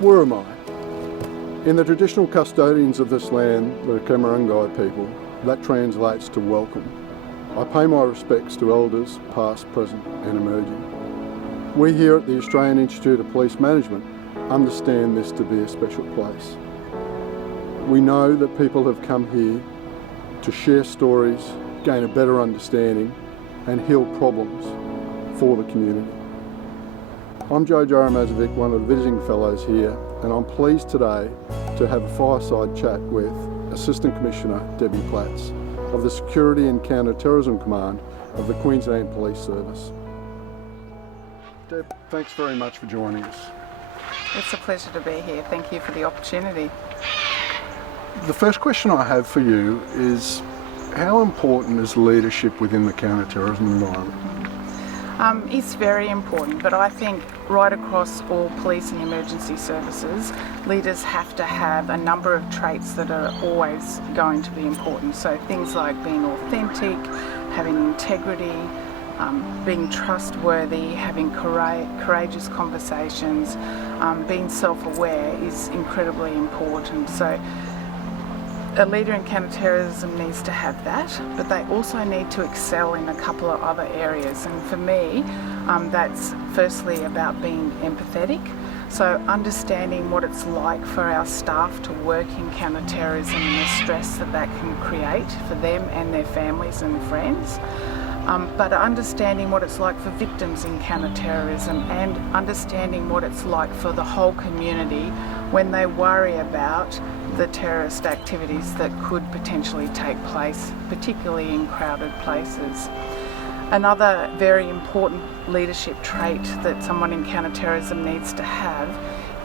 Where am I? In the traditional custodians of this land, the Camarungai people, that translates to welcome. I pay my respects to elders, past, present and emerging. We here at the Australian Institute of Police Management understand this to be a special place. We know that people have come here to share stories, gain a better understanding and heal problems for the community. I'm Joe Jaramazovic, one of the visiting fellows here, and I'm pleased today to have a fireside chat with Assistant Commissioner Debbie Platz of the Security and Counter-Terrorism Command of the Queensland Police Service. Deb, thanks very much for joining us. It's a pleasure to be here. Thank you for the opportunity. The first question I have for you is, how important is leadership within the counter-terrorism environment? It's very important, but I think right across all police and emergency services, leaders have to have a number of traits that are always going to be important. So things like being authentic, having integrity, being trustworthy, having courageous conversations, being self-aware is incredibly important. So a leader in counter-terrorism needs to have that, but they also need to excel in a couple of other areas. And for me, that's firstly about being empathetic. So understanding what it's like for our staff to work in counter-terrorism and the stress that that can create for them and their families and friends. But understanding what it's like for victims in counter-terrorism and understanding what it's like for the whole community when they worry about the terrorist activities that could potentially take place, particularly in crowded places. Another very important leadership trait that someone in counter-terrorism needs to have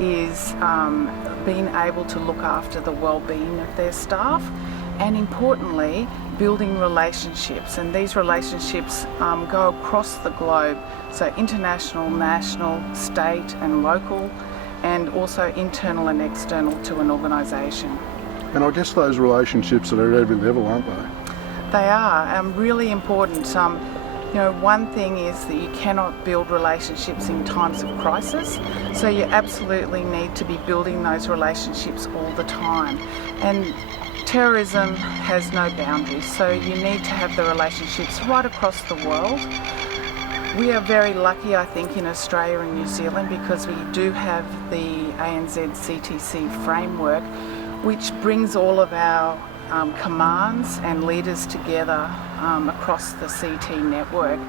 is being able to look after the well-being of their staff, and importantly, building relationships. And these relationships go across the globe, so international, national, state and local, and also internal and external to an organisation. And I guess those relationships are at every level, aren't they? They are really important. One thing is that you cannot build relationships in times of crisis, so you absolutely need to be building those relationships all the time. And terrorism has no boundaries, so you need to have the relationships right across the world. We are very lucky, I think, in Australia and New Zealand because we do have the ANZ CTC framework, which brings all of our commands and leaders together across the CT network.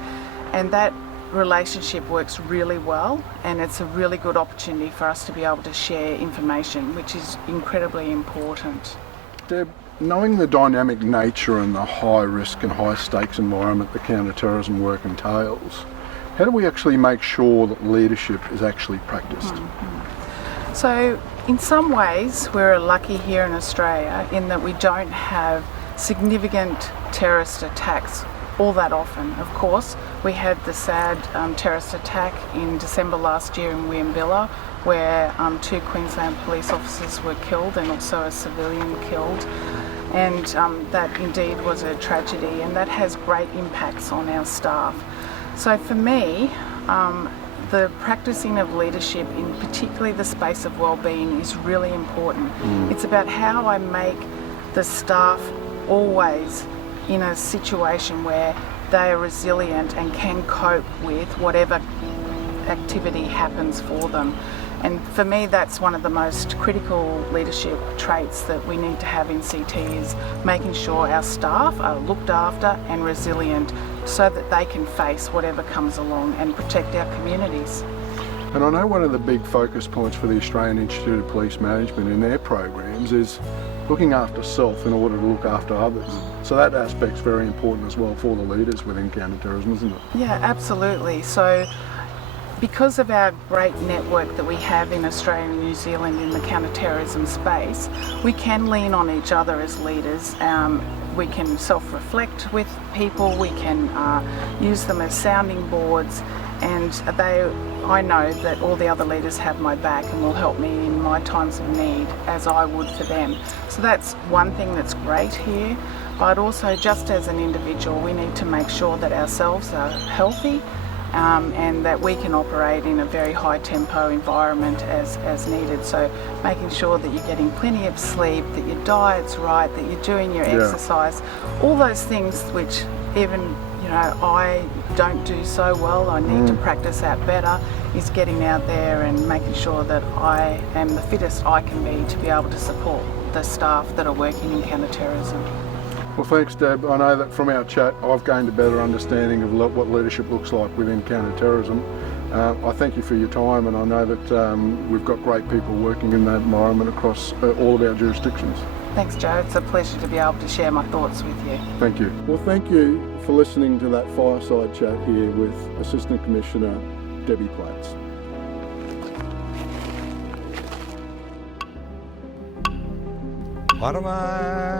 And that relationship works really well, and it's a really good opportunity for us to be able to share information, which is incredibly important. Deb, knowing the dynamic nature and the high risk and high stakes environment the counter-terrorism work entails, how do we actually make sure that leadership is actually practiced? So in some ways we're lucky here in Australia in that we don't have significant terrorist attacks all that often. Of course, we had the sad terrorist attack in December last year in Williambilla, where 2 Queensland police officers were killed and also a civilian killed. And that indeed was a tragedy, and that has great impacts on our staff. So for me, the practicing of leadership in particularly the space of well-being is really important. It's about how I make the staff always in a situation where they are resilient and can cope with whatever activity happens for them. And for me, that's one of the most critical leadership traits that we need to have in CT, is making sure our staff are looked after and resilient so that they can face whatever comes along and protect our communities. And I know one of the big focus points for the Australian Institute of Police Management in their programs is looking after self in order to look after others. So that aspect's very important as well for the leaders within counter-terrorism, isn't it? Yeah, absolutely. So because of our great network that we have in Australia and New Zealand in the counter-terrorism space, we can lean on each other as leaders. We can self-reflect with people, we can use them as sounding boards, and I know that all the other leaders have my back and will help me in my times of need as I would for them. So that's one thing that's great here, but also just as an individual we need to make sure that ourselves are healthy, and that we can operate in a very high tempo environment as needed. So making sure that you're getting plenty of sleep, that your diet's right, that you're doing your exercise, all those things which even I don't do so well, I need to practice that better, is getting out there and making sure that I am the fittest I can be able to support the staff that are working in counter-terrorism. Well, thanks, Deb. I know that from our chat I've gained a better understanding of what leadership looks like within counter-terrorism. I thank you for your time, and I know that we've got great people working in that environment across all of our jurisdictions. Thanks, Joe. It's a pleasure to be able to share my thoughts with you. Thank you. Well, thank you for listening to that fireside chat here with Assistant Commissioner Debbie Platz. What am I?